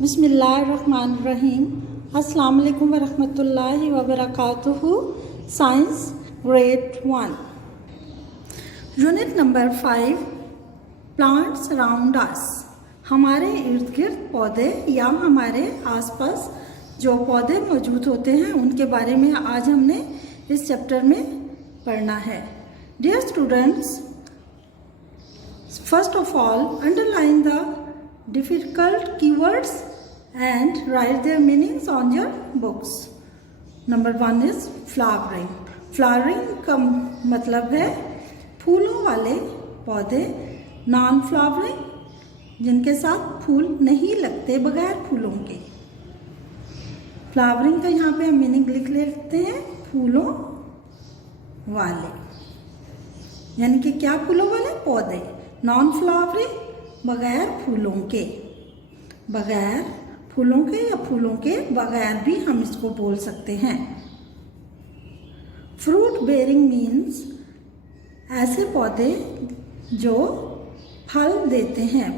बिस्मिल्लाहिर्रहमानिर्रहीम। अस्सलाम वालेकुम वरहमतुल्लाहि वबरकातुहू। Science grade 1 unit number 5 plants around us. हमारे इर्द गिर्द पौधे या हमारे आसपास जो पौधे मौजूद होते हैं उनके बारे में आज हमने इस चैप्टर में पढ़ना है। Dear students, first of all underline the difficult keywords and write their meanings on your books. Number 1 is flowering. Flowering का मतलब है फूलों वाले पौधे। नॉन फ्लावरिंग जिनके साथ फूल नहीं लगते, बगैर फूलों के। फ्लावरिंग का यहाँ पे हम मीनिंग लिख लेते हैं, फूलों वाले, यानी कि क्या फूलों वाले पौधे। नॉन फ्लावरिंग बगैर फूलों के, बगैर फूलों के या फूलों के बगैर भी हम इसको बोल सकते हैं। फ्रूट बेयरिंग मीन्स ऐसे पौधे जो फल देते हैं,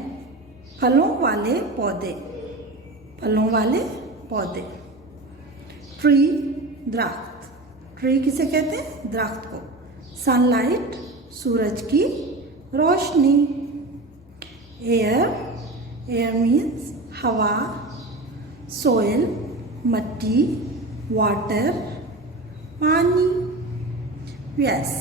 फलों वाले पौधे, फलों वाले पौधे। ट्री दरख्त, ट्री किसे कहते हैं? दरख्त को। सनलाइट सूरज की रोशनी। एयर, एयर मीन्स हवा। सोइल मट्टी, वाटर पानी। यस,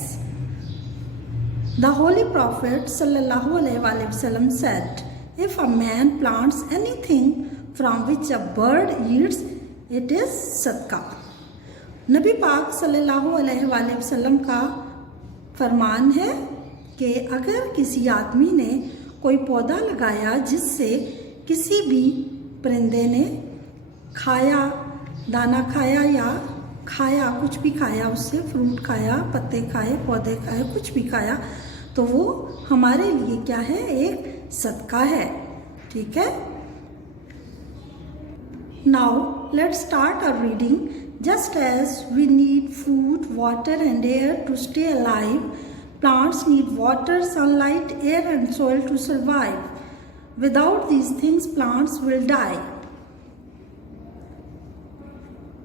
द होली प्रॉफिट सल्लल्लाहु अलैहि वसल्लम said, if a man plants anything from which a bird Yeats it is सदका। नबी पाक सल्लल्लाहु अलैहि वसल्लम का फरमान है कि अगर किसी आदमी ने कोई पौधा लगाया जिससे किसी भी परिंदे ने खाया, दाना खाया या खाया, कुछ भी खाया, उससे फ्रूट खाया, पत्ते खाए, पौधे खाए, कुछ भी खाया, तो वो हमारे लिए क्या है? एक सदका है। ठीक है। Now let's start our reading. Just as we need food, water and air to stay alive, plants need water, sunlight, air and soil to survive. Without these things, plants will die.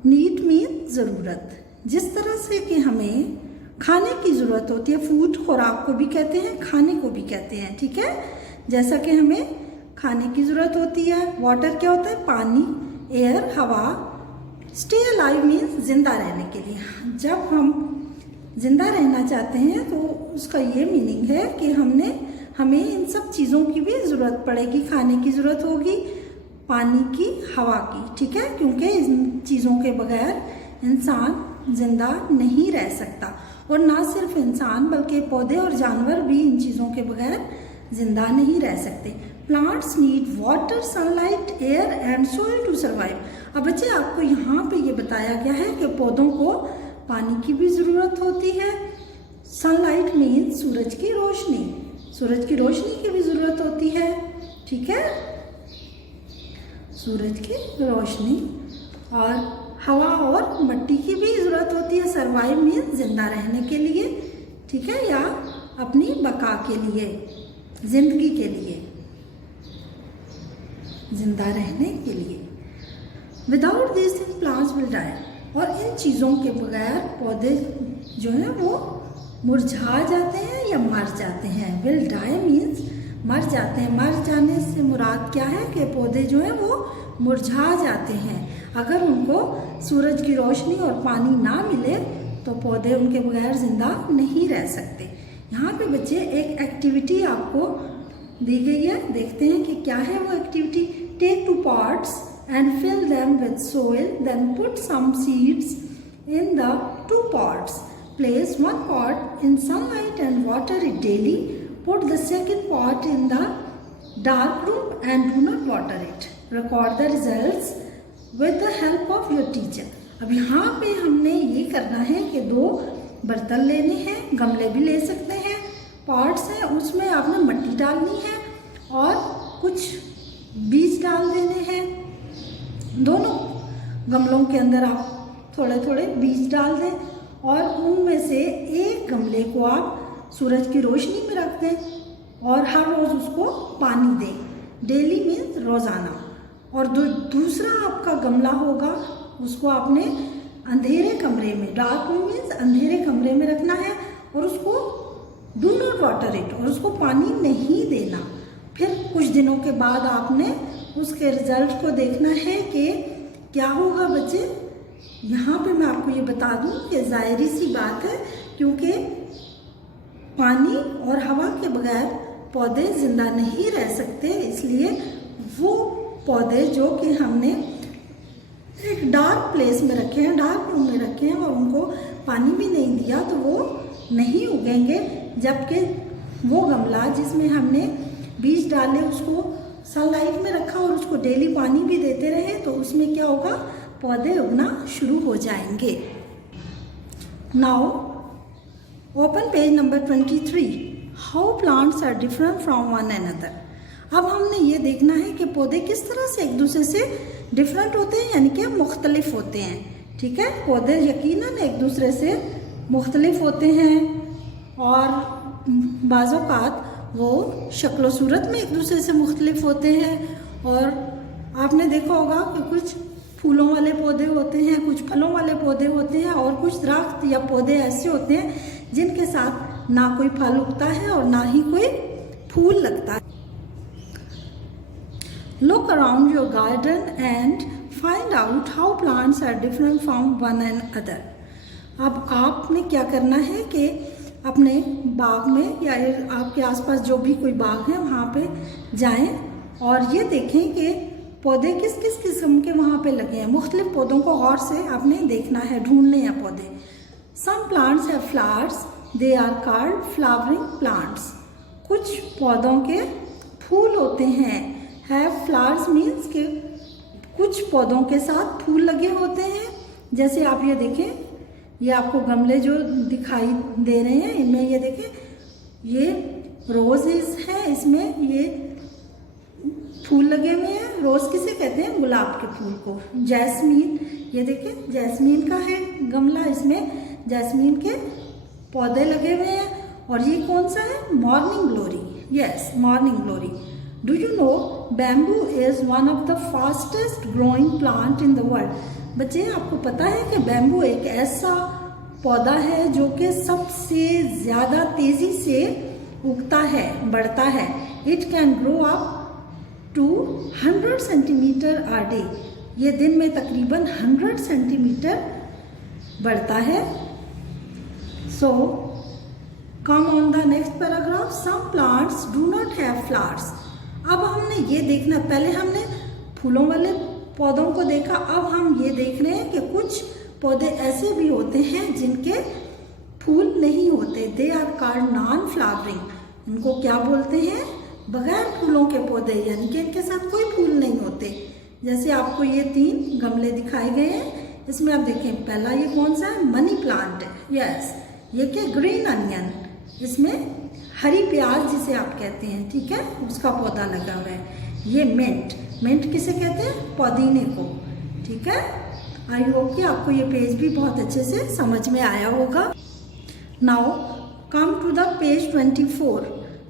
Need means ज़रूरत। जिस तरह से कि हमें खाने की ज़रूरत होती है, फूड खुराक को भी कहते हैं, खाने को भी कहते हैं। ठीक है। जैसा कि हमें खाने की ज़रूरत होती है। वाटर क्या होता है? पानी। एयर हवा। स्टे अलाइव मीन्स जिंदा रहने के लिए। जब हम जिंदा रहना चाहते हैं तो उसका ये मीनिंग है कि हमें इन सब चीज़ों की भी ज़रूरत पड़ेगी। खाने की ज़रूरत होगी, पानी की, हवा की। ठीक है। क्योंकि इन चीज़ों के बगैर इंसान जिंदा नहीं रह सकता, और ना सिर्फ इंसान बल्कि पौधे और जानवर भी इन चीज़ों के बगैर जिंदा नहीं रह सकते। Plants need water, sunlight, air and soil to survive. अब बच्चे, आपको यहाँ पे ये बताया गया है कि पौधों को पानी की भी ज़रूरत होती है। सनलाइट मीन्स सूरज की रोशनी, सूरज की रोशनी की भी ज़रूरत होती है। ठीक है। सूरज की रोशनी और हवा और मिट्टी की भी ज़रूरत होती है। सर्वाइव मीन्स जिंदा रहने के लिए। ठीक है। या अपनी बका के लिए, जिंदगी के लिए, जिंदा रहने के लिए। Without this thing plants will die. और इन चीज़ों के बगैर पौधे जो हैं वो मुरझा जाते हैं या मर जाते हैं। विल डाई मीन्स मर जाते हैं। मर जाने से मुराद क्या है? कि पौधे जो हैं वो मुरझा जाते हैं। अगर उनको सूरज की रोशनी और पानी ना मिले तो पौधे उनके बगैर ज़िंदा नहीं रह सकते। यहाँ पे बच्चे एक एक्टिविटी आपको दी गई है, देखते हैं कि क्या है वो activity. Take 2 pots and fill them with soil, then put some seeds in the 2 pots. Place 1 pot in sunlight and water it daily. Put the second pot in the dark room and do not water it. Record the results with the help of your teacher. अब यहाँ पे हमने ये करना है कि 2 बर्तन लेने हैं, गमले भी ले सकते हैं, पॉट्स हैं, उसमें आपने मिट्टी डालनी है और कुछ बीज डाल देने हैं। दोनों गमलों के अंदर आप थोड़े थोड़े बीज डाल दें और उनमें से एक गमले को आप सूरज की रोशनी में रख दें और हर रोज़ उसको पानी दें। डेली मीन्स रोज़ाना। और दूसरा आपका गमला होगा, उसको आपने अंधेरे कमरे में, डार्क रूम मीन्स अंधेरे कमरे में रखना है, और उसको डू नॉट वाटर इट, और उसको पानी नहीं देना। फिर कुछ दिनों के बाद आपने उसके रिजल्ट को देखना है कि क्या होगा बच्चे। यहाँ पे मैं आपको ये बता दूँ कि ज़ाहिरी सी बात है, क्योंकि पानी और हवा के बगैर पौधे ज़िंदा नहीं रह सकते, इसलिए वो पौधे जो कि हमने एक डार्क प्लेस में रखे हैं, डार्क रूम में रखे हैं, और उनको पानी भी नहीं दिया तो वो नहीं उगेंगे। जबकि वो गमला जिसमें हमने बीज डाले, उसको सनलाइट में रखा और उसको डेली पानी भी देते रहे, तो उसमें क्या होगा, पौधे उगना शुरू हो जाएंगे। Now open page number 23, how plants are different from one another. अब हमने ये देखना है कि पौधे किस तरह से एक दूसरे से डिफरेंट होते हैं, यानी कि मुख्तलिफ होते हैं। ठीक है, पौधे यकीनन एक दूसरे से मुख्तलिफ होते हैं, और बाज़ औक़ात वो शक्ल सूरत में एक दूसरे से मुख्तलिफ होते हैं। और आपने देखा होगा कि कुछ फूलों वाले पौधे होते हैं, कुछ फलों वाले पौधे होते हैं, और कुछ दरख्त या पौधे ऐसे होते हैं जिनके साथ ना कोई फल उगता है और ना ही कोई फूल लगता है। Look around your garden and find out how plants are different from one another. अब आपने क्या करना है कि अपने बाग में या आपके आसपास जो भी कोई बाग है वहाँ पे जाएं और ये देखें कि पौधे किस किस किस्म के वहाँ पे लगे हैं। मुख्तलिफ पौधों को गौर से आपने देखना है, ढूंढने हैं पौधे। Some plants have flowers, they are called flowering plants. कुछ पौधों के फूल होते हैं। Have flowers means कि कुछ पौधों के साथ फूल लगे होते हैं। जैसे आप ये देखें, ये आपको गमले जो दिखाई दे रहे हैं, इनमें ये देखें, ये रोजेस हैं, इसमें ये फूल लगे हुए हैं। रोज़ किसे कहते हैं? गुलाब के फूल को। जैस्मीन, ये देखें जैस्मीन का है गमला, इसमें जैस्मीन के पौधे लगे हुए हैं। और ये कौन सा है? Morning glory. Yes, morning glory. Do you know bamboo is one of the fastest growing plant in the world. बच्चे, आपको पता है कि बैम्बू एक ऐसा पौधा है जो कि सबसे ज़्यादा तेज़ी से उगता है, बढ़ता है। It can grow up to 100 centimetre a day. ये दिन में तकरीबन 100 सेंटीमीटर बढ़ता है। So come on the next paragraph. Some plants do not have flowers. अब हमने ये देखना, पहले हमने फूलों वाले पौधों को देखा, अब हम ये देख रहे हैं कि कुछ पौधे ऐसे भी होते हैं जिनके फूल नहीं होते। They are called non flowering. इनको क्या बोलते हैं? बगैर फूलों के पौधे, यानी कि इनके साथ कोई फूल नहीं होते। जैसे आपको ये 3 गमले दिखाए गए हैं, इसमें आप देखें, पहला ये कौन सा है? मनी प्लांट है। यस, ये क्या? Green onion. इसमें हरी प्याज जिसे आप कहते हैं, ठीक है, उसका पौधा लगा हुआ है। ये मिंट, मिंट किसे कहते हैं? पुदीने को। ठीक है, आई होप कि आपको ये पेज भी बहुत अच्छे से समझ में आया होगा। Now come to the page 24।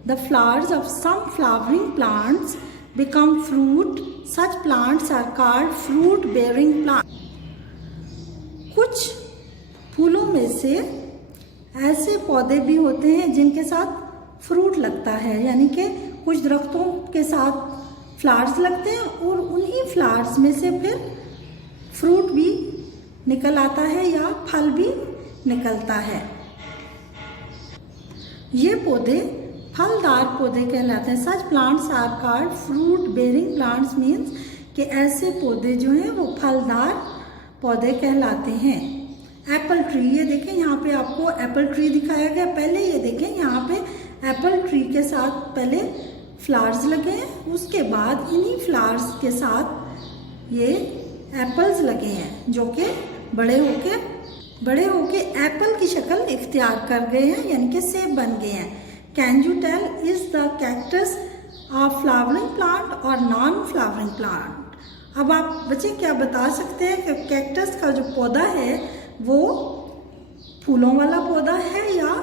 The flowers of some flowering plants become fruit. Such plants are called fruit bearing plant. कुछ फूलों में से ऐसे पौधे भी होते हैं जिनके साथ फ्रूट लगता है, यानी कि कुछ दरख्तों के साथ फ्लावर्स लगते हैं और उन्हीं फ्लावर्स में से फिर फ्रूट भी निकल आता है या फल भी निकलता है। ये पौधे फलदार पौधे कहलाते हैं। Such plants are called fruit bearing plants means कि ऐसे पौधे जो हैं वो फलदार पौधे कहलाते हैं। एप्पल ट्री, ये देखें यहाँ पे आपको एप्पल ट्री दिखाया गया। पहले ये देखें, यहाँ पे एप्पल ट्री के साथ पहले फ्लावर्स लगे हैं, उसके बाद इन्हीं फ्लावर्स के साथ ये एप्पल्स लगे हैं जो कि बड़े होके एप्पल की शक्ल इख्तियार कर गए हैं, यानी कि सेब बन गए हैं। Can you tell is the cactus a flowering plant और नॉन फ्लावरिंग प्लांट? अब आप बच्चे क्या बता सकते हैं कि कैक्टस का जो पौधा है वो फूलों वाला पौधा है या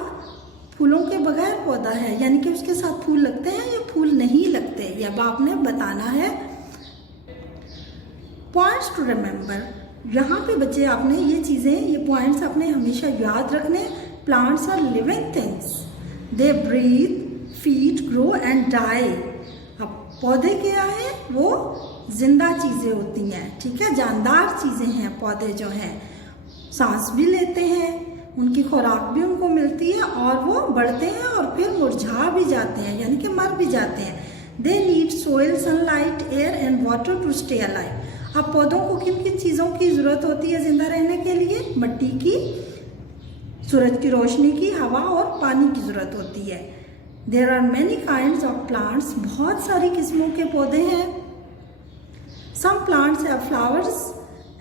फूलों के बगैर पौधा है, यानी कि उसके साथ फूल लगते हैं या फूल नहीं लगते, ये अब आपने बताना है। पॉइंट्स टू रिमेंबर, यहाँ पे बच्चे आपने ये चीज़ें, ये पॉइंट्स आपने हमेशा याद रखने। Plants are living things, they breathe, feed, grow and die. अब पौधे क्या हैं, वो जिंदा चीज़ें होती हैं, ठीक है, जानदार चीज़ें हैं। पौधे जो हैं सांस भी लेते हैं, उनकी खुराक भी उनको मिलती है और वो बढ़ते हैं और फिर मुरझा भी जाते हैं, यानी कि मर भी जाते हैं। They need soil, sunlight, air and water to stay alive. अब पौधों को किन किन चीज़ों की ज़रूरत होती है जिंदा रहने के लिए? मिट्टी की, सूरज की रोशनी की, हवा और पानी की ज़रूरत होती है। There are many kinds of plants, बहुत सारी किस्मों के पौधे हैं। Some plants have flowers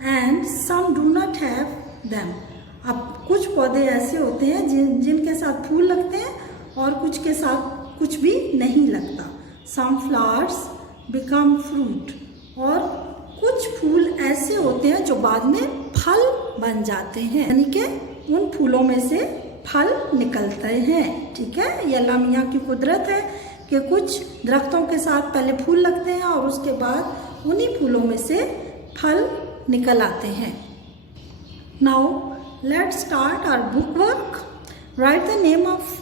and some do not have them. अब कुछ पौधे ऐसे होते हैं जिनके साथ फूल लगते हैं और कुछ के साथ कुछ भी नहीं लगता। सम फ्लावर्स बिकम फ्रूट, और कुछ फूल ऐसे होते हैं जो बाद में फल बन जाते हैं, यानी कि उन फूलों में से फल निकलते हैं, ठीक है। ये अल्लाह मियाँ की कुदरत है कि कुछ दरख्तों के साथ पहले फूल लगते हैं और उसके बाद उन्हीं फूलों में से फल निकल आते हैं। Now let's start our book work. Write the name of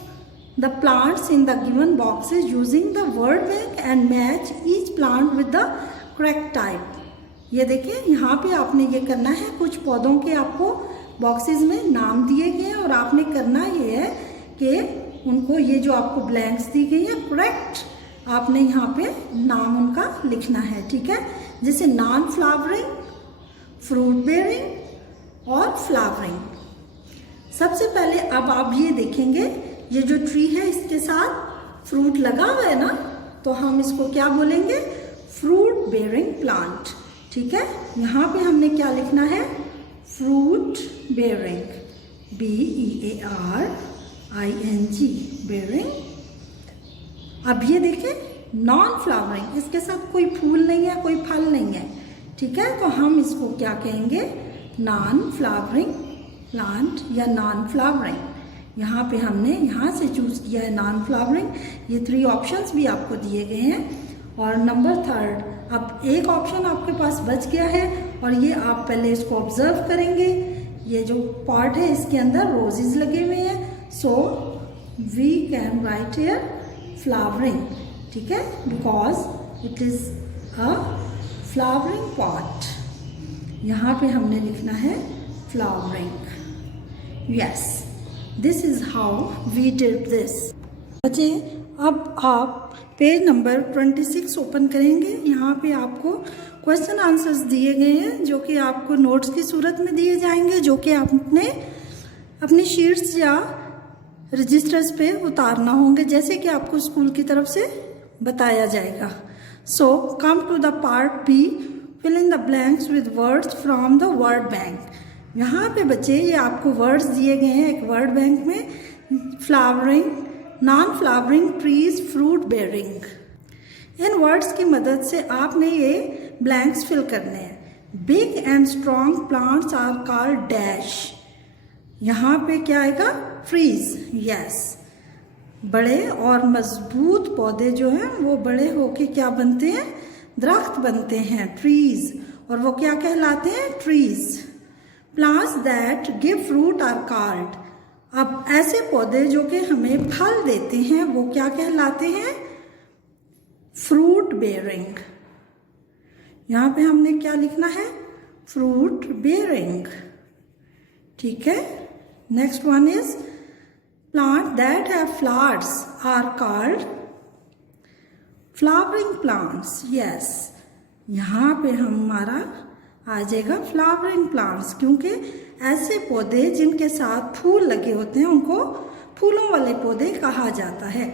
the plants in the given boxes using the word bank and match each plant with the correct type. ये देखिए, यहाँ पे आपने ये करना है, कुछ पौधों के आपको बॉक्सेस में नाम दिए गए हैं और आपने करना ये है कि उनको, ये जो आपको ब्लैंक्स दी गई है, करेक्ट आपने यहाँ पे नाम उनका लिखना है, ठीक है। जैसे नॉन फ्लावरिंग, फ्रूट बेयरिंग और फ्लावरिंग। सबसे पहले अब आप ये देखेंगे, ये जो ट्री है इसके साथ फ्रूट लगा हुआ है ना, तो हम इसको क्या बोलेंगे? फ्रूट बेयरिंग प्लांट, ठीक है। यहाँ पे हमने क्या लिखना है? Fruit bearing, BEARING, bearing. अब ये देखें, नॉन फ्लावरिंग, इसके साथ कोई फूल नहीं है, कोई फल नहीं है, ठीक है, तो हम इसको क्या कहेंगे? नॉन फ्लावरिंग प्लांट या नॉन फ्लावरिंग। यहाँ पे हमने यहाँ से चूज किया है नॉन फ्लावरिंग। ये 3 ऑप्शंस भी आपको दिए गए हैं। और नंबर 3, अब एक ऑप्शन आपके पास बच गया है और ये आप पहले इसको ऑब्जर्व करेंगे। ये जो पॉट है इसके अंदर रोजेज लगे हुए हैं, so we can write here flowering, ठीक है, because it is a flowering pot. यहाँ पे हमने लिखना है flowering. Yes, this is how we did this. बच्चे, अब आप पेज नंबर 26 ओपन करेंगे। यहाँ पे आपको क्वेश्चन आंसर्स दिए गए हैं जो कि आपको नोट्स की सूरत में दिए जाएंगे, जो कि आपने अपनी शीट्स या रजिस्टर्स पे उतारना होंगे, जैसे कि आपको स्कूल की तरफ से बताया जाएगा। So come to the part B, fill in the blanks with words from the word bank. यहाँ पे बच्चे ये आपको वर्ड्स दिए गए हैं एक वर्ड बैंक में। Flowering, non flowering, trees, fruit bearing. इन वर्ड्स की मदद से आपने ये ब्लैंक्स फिल करने हैं। Big and strong plants are called dash. यहाँ पे क्या आएगा? ट्रीज। यस, बड़े और मजबूत पौधे जो हैं वो बड़े होके क्या बनते हैं? दरख्त बनते हैं, ट्रीज। और वो क्या कहलाते हैं? Trees. Plants that give fruit are called. अब ऐसे पौधे जो कि हमें फल देते हैं वो क्या कहलाते हैं? Fruit bearing. यहाँ पे हमने क्या लिखना है? फ्रूट बेयरिंग, ठीक है। Next one is plant that have flowers are called flowering plants. Yes, यहाँ पे हमारा आ जाएगा फ्लावरिंग प्लांट्स, क्योंकि ऐसे पौधे जिनके साथ फूल लगे होते हैं उनको फूलों वाले पौधे कहा जाता है।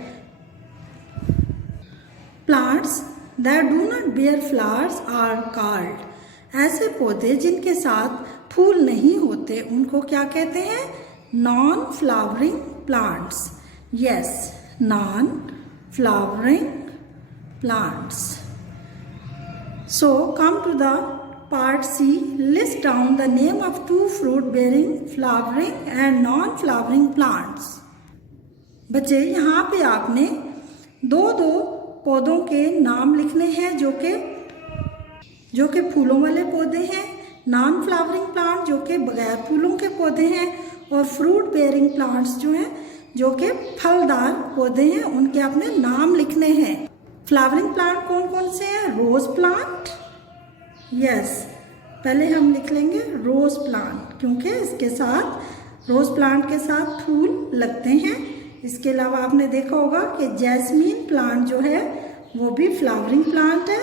Plants that do not bear flowers are called. ऐसे पौधे जिनके साथ फूल नहीं होते उनको क्या कहते हैं? Non flowering plants. Yes, non flowering plants. So come to the part C. List down the name of 2 fruit bearing, flowering and non-flowering plants. बच्चे, यहाँ पे आपने 2 पौधों के नाम लिखने हैं जो कि जो कि फूलों वाले पौधे हैं, नॉन फ्लावरिंग प्लांट जो कि बगैर फूलों के पौधे हैं, और फ्रूट बेयरिंग प्लांट्स जो हैं जो कि फलदार पौधे हैं, उनके अपने नाम लिखने हैं। फ्लावरिंग प्लांट कौन कौन से हैं? रोज प्लांट, यस, पहले हम लिख लेंगे रोज प्लांट, क्योंकि इसके साथ रोज प्लांट के साथ फूल लगते हैं। इसके अलावा आपने देखा होगा कि जैस्मीन प्लांट जो है वो भी फ्लावरिंग प्लांट है।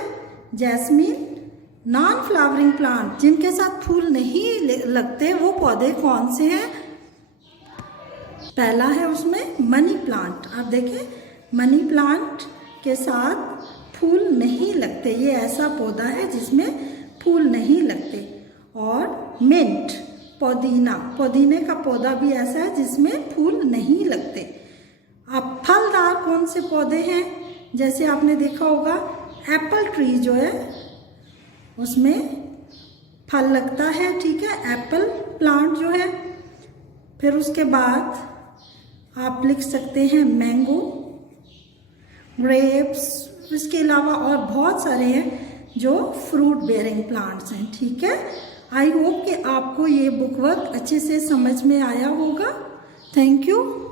जैस्मीन नॉन फ्लावरिंग प्लांट जिनके साथ फूल नहीं लगते वो पौधे कौन से हैं? पहला है उसमें मनी प्लांट। आप देखें, मनी प्लांट के साथ फूल नहीं लगते, ये ऐसा पौधा है जिसमें फूल नहीं लगते। और मिंट, पुदीना, पुदीने का पौधा भी ऐसा है जिसमें फूल नहीं लगते। अब फलदार कौन से पौधे हैं? जैसे आपने देखा होगा एप्पल ट्री जो है उसमें फल लगता है, ठीक है, एप्पल प्लांट जो है। फिर उसके बाद आप लिख सकते हैं मैंगो, ग्रेप्स, इसके अलावा और बहुत सारे हैं जो फ्रूट बेयरिंग प्लांट्स हैं, ठीक है। आई होप कि आपको ये बुक वर्क अच्छे से समझ में आया होगा। Thank you.